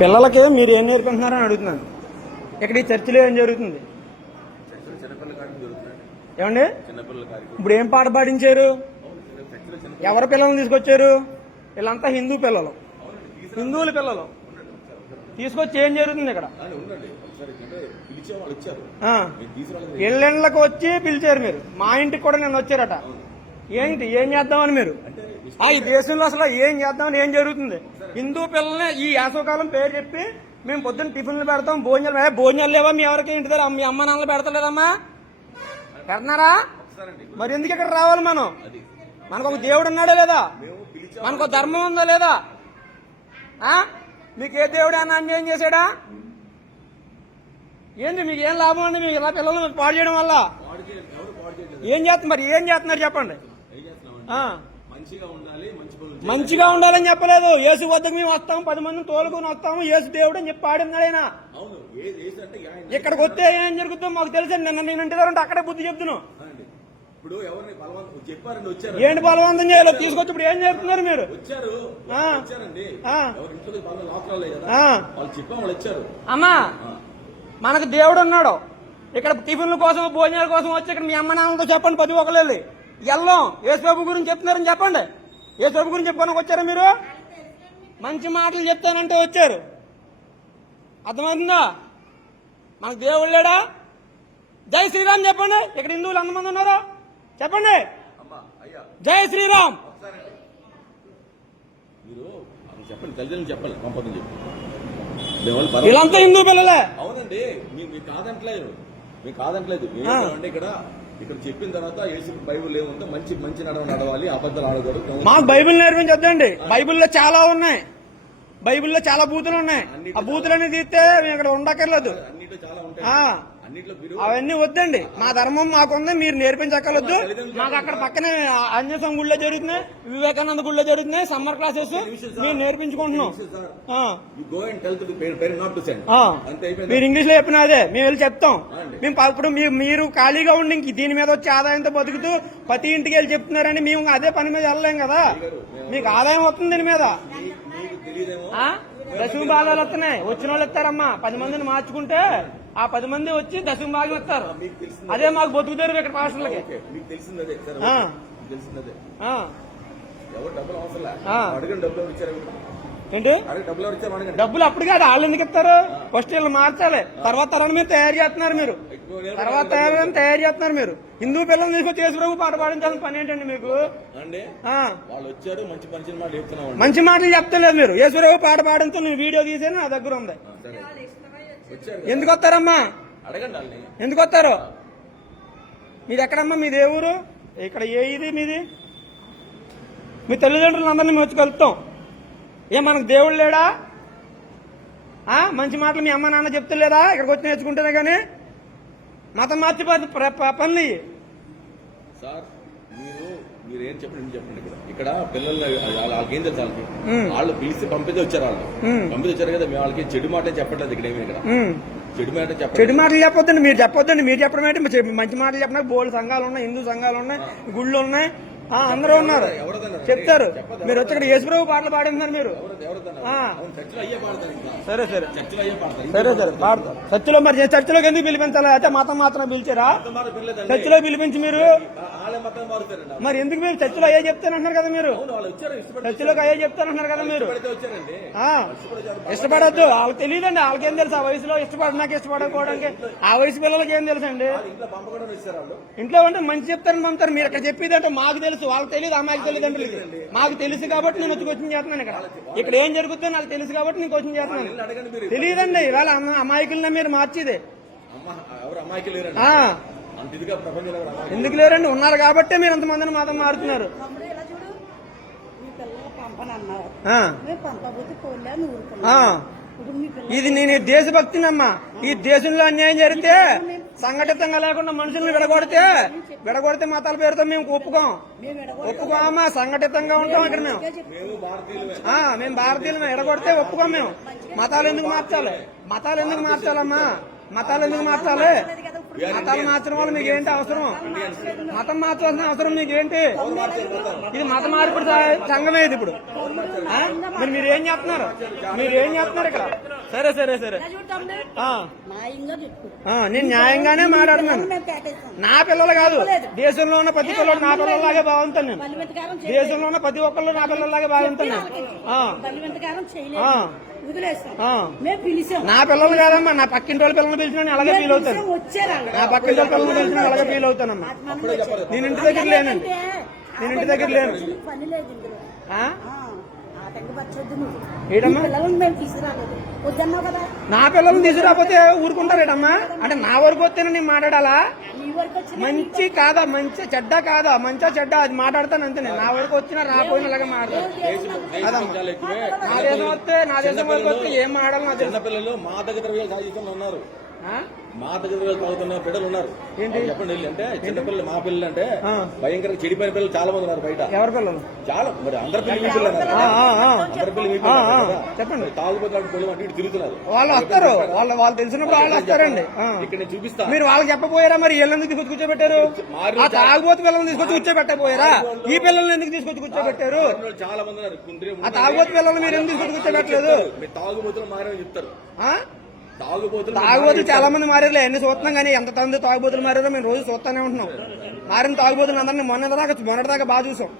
పిల్లలకి మీరు ఏం నేర్పింటున్నారని అడుగుతున్నాను. ఇక్కడ ఈ చర్చిలో ఏం జరుగుతుంది? ఏమండి? ఇప్పుడు ఏం పాట పాడించారు? ఎవరు ఎవరి పిల్లల్ని తీసుకొచ్చారు? వీళ్ళంతా హిందూ పిల్లలు. హిందువుల పిల్లలు. తీసుకొచ్చి ఏం జరుగుతుంది ఇక్కడ? అని ఇళ్ళకి వచ్చి పిలిచారు మీరు. మా ఇంటికి కూడా నేను వచ్చారట. ఏంటి? ఏం చేద్దామని మీరు? ఆ, ఈ దేశంలో అసలు ఏం చేద్దామని ఏం జరుగుతుంది? హిందూ పిల్లల్ని ఈ వేసవకాలం పేరు చెప్పి మేము పొద్దున్న టిఫిన్లు పెడతాం భోజనాలు భోజనాలు లేవా? మీ ఎవరికి ఇంటి దగ్గర? మీ అమ్మ నాన్నలు పెడతలేదమ్మా? పెడుతున్నారా? ఒకసారండి మరి ఎందుకు ఇక్కడ రావాలి మనం? మనకు ఒక దేవుడు ఉన్నాడా లేదా? మనకు ఒక ధర్మం ఉందా లేదా? మీకు ఏ దేవుడు అన్న అన్యాయం చేశాడా? ఏంది మీకు ఏం లాభం అండి? మీకు ఇలా పిల్లల్ని పాడు చేయడం వల్ల? ఏం చేస్తున్నారు మరి ఏం చేస్తున్నారు చెప్పండి. మంచిగా ఉండాలని చెప్పలేదు. యేసు వద్దకు మేము వస్తాము పది మందిని తోలుకొని వస్తాము యేసు దేవుడు అని చెప్పి పాడినాడు ఆయన అంటే ఇక్కడికి వస్తే ఏం జరుగుతుందో మాకు తెలుసు నిన్న నేను ఉంటే అక్కడే బుద్ధి చెప్తున్నాను అండి ఇప్పుడు ఎవరిని బలవంతం చెప్పారండి వచ్చారు ఏంటి బలవంతం చేయాలో? తీసుకొచ్చి ఇప్పుడు ఏం చేస్తున్నారు మీరు? వచ్చారు. వచ్చారండి. కదా. వాళ్ళు చెప్పాం వాళ్ళు వచ్చారు. అమ్మా. మనకు దేవుడు ఉన్నాడు. ఇక్కడ టిఫిన్ల కోసం భోజనాల కోసం వచ్చి ఇక్కడ మీ అమ్మ నాన్నలతో చెప్పండి ప్రతి ఒక్కరు వెళ్ళి ఎల్లం. యేసుబాబు గురించి చెప్తున్నారని చెప్పండి. యేసుబాబు గురించి చెప్పుకొని వచ్చారా మీరు? మంచి మాటలు చెప్తానంటే వచ్చారు. అర్థమవుతుందా? మనకు దేవుడు లేడా? జై శ్రీరామ్ చెప్పండి. ఇక్కడ హిందువులు ఎంతమంది ఉన్నారు? చెప్పండి. జై శ్రీరామ్. మీరు చెప్పండి తల్లిదండ్రులు చెప్పాలి. పంపదని చెప్పి. వీళ్ళంతా హిందూ పిల్లలే. అవునండి మీకు కాదంటలేదు మీకు కాదంటలేదు. అంటే ఇక్కడ ఇక్కడ చెప్పిన తర్వాత యేసు బైబుల్ ఏముందో మంచి మంచి నడవ నడవాలి అబద్ధాలు ఆడకూడదు. మాకు బైబిల్ నేర్పించొద్దండి బైబిల్లో చాలా ఉన్నాయి. బైబిల్లో చాలా బూతులు ఉన్నాయి. ఆ బూతులన్నీ తీస్తే మేము ఇక్కడ ఉండక్కర్లేదు. చాలా ఉంటాయి. అవన్నీ వద్దండి. మా ధర్మం మాకుంది మీరు నేర్పించక్కర్లొద్దు మాకు అక్కడ పక్కనే అంజసం గుళ్ళో జరుగుతున్నాయి వివేకానంద గుళ్ళో జరుగుతున్నాయి సమ్మర్ క్లాసెస్. మేము నేర్పించుకుంటున్నాం. మీరు ఇంగ్లీష్లో చెప్పిన అదే మేము వెళ్ళి చెప్తాం. మేము ఇప్పుడు మీరు మీరు ఖాళీగా ఉండి ఇంక దీని మీద వచ్చి ఆదాయంతో బతుకుతూ ప్రతి ఇంటికి వెళ్ళి చెప్తున్నారని మేము అదే పని మీద వెళ్ళలేం కదా. మీకు ఆదాయం వస్తుంది దీని మీద? దశమ భాగాలు వస్తున్నాయి. వచ్చిన వాళ్ళు ఇస్తారమ్మా పది మందిని మార్చుకుంటే ఆ పది మంది వచ్చి దశమ భాగం ఇస్తారు అదే మాకు బతుకుతారు ఇక్కడ పాస్టర్లకి. మీకు తెలిసింది తెలిసింది. ఎవరు డబ్బులు అవసరం. అడగండి డబ్బులు ఇచ్చారు? ఏంటి? డబ్బులు అప్పుడు కాదు వాళ్ళు ఎందుకు ఇస్తారు? ఫస్ట్ వీళ్ళు మార్చాలి. తర్వాత తరాన్ని మీరు తయారు చేస్తున్నారు మీరు. తర్వాత తయారు తయారు చేస్తున్నారు మీరు. హిందూ పిల్లల్ని తీసుకొచ్చి యేసు ప్రభు పాట పాడించాల్సిన పని ఏంటండి మీకు? మంచి మాటలు చెప్తలేదు మీరు. యేసురావు పాట పాడంతో నేను వీడియో తీసాను నా దగ్గర ఉంది. ఎందుకు వస్తారమ్మా? ఎందుకు వస్తారు? మీది ఎక్కడమ్మా? మీది ఏ ఊరు? ఇక్కడ ఏ ఇది మీది? మీ తల్లిదండ్రులు అందరినీ మేము వచ్చి కలుపుతాం. ఏ మనకు దేవుడు లేడా? ఆ మంచి మాటలు మీ అమ్మ నాన్న చెప్తలేదా? ఇక్కడికి వచ్చి నేర్చుకుంటేనే కానీ మతం మార్చి పనులు. సార్ మీరు మీరు ఏం చెప్పండి చెప్పండి ఇక్కడ? ఇక్కడ పిల్లలు వాళ్ళ- వాళ్ళకి ఏం తెలుసు వాళ్ళకి. వాళ్ళు పిలిచి పంపితే వచ్చారు వాళ్ళు. పంపితే వచ్చారు కదా మేము వాళ్ళకి చెడు మాట చెప్పట్లేదు ఇక్కడ ఏమి ఇక్కడ. చెడు మాట చెడు చెప్పండి మాటలు చెప్పొద్దండి మీరు చెప్పొద్దండి మీరు చెప్పడం ఏంటి? మంచి మాటలు చెప్పినా బోల్డ్ సంఘాలు ఉన్నాయి హిందూ సంఘాలు ఉన్నాయి గుళ్ళు ఉన్నాయి అందరూ ఉన్నారు. చెప్తారు. మీరు వచ్చి ఇక్కడ యేసుప్రభు పాటలు పాడుతున్నారు మీరు. సరే సరే. సరే సరే. పాడతారు చర్చిలో మరి చర్చిలోకి ఎందుకు పిలిపించాలి? అయితే మతం మాత్రం పిలిచారా? చర్చిలో పిలిపించి మీరు? మరి ఎందుకు మీరు చర్చిలో అయ్యే చెప్తానంటున్నారు కదా మీరు? చర్చిలోకి అయ్యే చెప్తానంటున్నారు కదా మీరు? ఇష్టపడద్దు. వాళ్ళకి తెలియదండి వాళ్ళకేం తెలుసు? ఆ వయసులో ఇష్టపడినాక ఇష్టపడకపోవడానికి ఆ వయసు పిల్లలకి ఏం తెలుసు అండి? ఇంట్లో ఉంటే మంచి చెప్తారని పంపుతారు. మీరు ఇక్కడ చెప్పేది అంటే మాకు తెలుసు. వాళ్ళకి తెలియదు అమ్మాయికి తెలియదండ్రులకి మాకు తెలుసు కాబట్టి నేను వచ్చి కోచింగ్ చేస్తున్నాను ఇక్కడ. ఇక్కడ ఏం జరుగుతుందో నాకు తెలుసు కాబట్టి నేను కోచింగ్ చేస్తున్నాను. తెలియదండి ఇవాళ అమ్మ- అమాయకులనే మీరు మార్చేది. ఎందుకు లేరండి? ఉన్నారు కాబట్టి మీరు ఎంతమందిని మాత్రం మారుతున్నారు. ఇది నేను దేశభక్తినమ్మా. ఈ దేశంలో అన్యాయం జరిగితే సంఘటితంగా లేకుండా మనుషుల్ని విడగొడితే విడగొడితే మతాల పేరుతో మేము ఒప్పుకోం. ఒప్పుకోమా? సంఘటితంగా ఉంటాం ఇక్కడ మేము మేము భారతీయులమే. ఎడగొడితే ఒప్పుకోం మేము. మతాలు ఎందుకు మార్చాలి? మతాలు ఎందుకు మార్చాలమ్మా? మతాలు ఎందుకు మార్చాలి? మతాలు Indians. మార్చడం వల్ల మీకు ఏంటి అవసరం? మతం మార్చాల్సిన అవసరం మీకు ఏంటి? ఇది మత మార్పిడి స- సంఘమే ఇది ఇప్పుడు? మరి మీరు ఏం చెప్తున్నారు మీరు ఏం చెప్తున్నారు ఇక్కడ? సరే సరే సరే. నేను న్యాయంగానే మాట్లాడుతున్నాను. నా పిల్లలు కాదు. దేశంలో ఉన్న ప్రతి పిల్లలు నా పిల్లలాగే బాగుంటాను నేను. దేశంలో ఉన్న ప్రతి ఒక్కళ్ళు నా పిల్లలాగే బాగుంటాను నేను. నా పిల్లలు కాదమ్మా నా పక్కింటి వాళ్ళ పిల్లల్ని పిలిచిన అలాగే ఫీల్ అవుతాను. నా పక్కింటి వాళ్ళ పిల్లల్ని పిలిచిన అలాగే ఫీల్ అవుతానమ్మా. నేను ఇంటి దగ్గర లేనండి నేను ఇంటి దగ్గర లేను ఏటమ్మా? నీ పిల్లల్ని తీసుకురాకపోతే ఊరుకుంటారేటమ్మా? అంటే నా వరకు వస్తేనే నేను మాట్లాడాలా? నీ వరకు వచ్చిన మంచి కాదా మంచి చెడ్డ కాదా? మంచిగా చెడ్డ? అది మాట్లాడతాను అంతే నేను నా వరకు వచ్చినా రాపోయినా అలాగే మాట్లాడతాను నా దేశం వస్తే నా దేశం వరకు వస్తే ఏం మాట్లాడాలి నా చిన్నపిల్లలు ద్రవ్యాలు ఉన్నారు. ఆ? మా దగ్గర తాగుతున్న బిడ్డలు ఉన్నారు. చెప్పండి వెళ్ళి. అంటే చిన్నపిల్లలు మా పిల్లలు అంటే. భయంకరంగా చెడిపోయిన పిల్లలు చాలా మంది ఉన్నారు బయట. ఎవరి పిల్లలు? చాలా మరి అందరి పిల్లలు మీ పిల్లలు అన్నారు. ఆ, ఆ, ఆ. అందరి పిల్లలు మీ పిల్లలు. చెప్పండి. తాగుబోతు పిల్లలు అటు ఇటు తిరుగుతున్నారు. వాళ్ళు వస్తారు. వాళ్ళు వాళ్ళు తెలిసినప్పుడు వాళ్ళు వస్తారండి. ఇక్కడ నేను చూపిస్తా. మీరు వాళ్ళకి చెప్పపోయారా మరి? వీళ్ళని తీసుకొచ్చి కూర్చోబెట్టారు? ఆ తాగుబోతు పిల్లల్ని తీసుకొచ్చి కూర్చోబెట్టపోయారా ఈ పిల్లల్ని ఎందుకు తీసుకొచ్చి కూర్చోబెట్టారు? చాలా మంది ఉన్నారు. కుండ్రి ఆ తాగుబోతు పిల్లల్ని మీరు ఎందుకు తీసుకొచ్చి కూర్చోబెట్టలేదు? మీరు తాగుబోతులు మారని చెప్తారు. ఆ? తాగుబోతులు చాలా మంది మారారులే. ఎన్ని చూస్తున్నాం కానీ ఎంత మంది తాగుబోతులు మారారో మేము రోజు చూస్తానే ఉంటున్నాం. మారిన తాగుబోతులు అందరినీ మొన్న దాకా మొన్నటి దాకా బాగా చూసాం.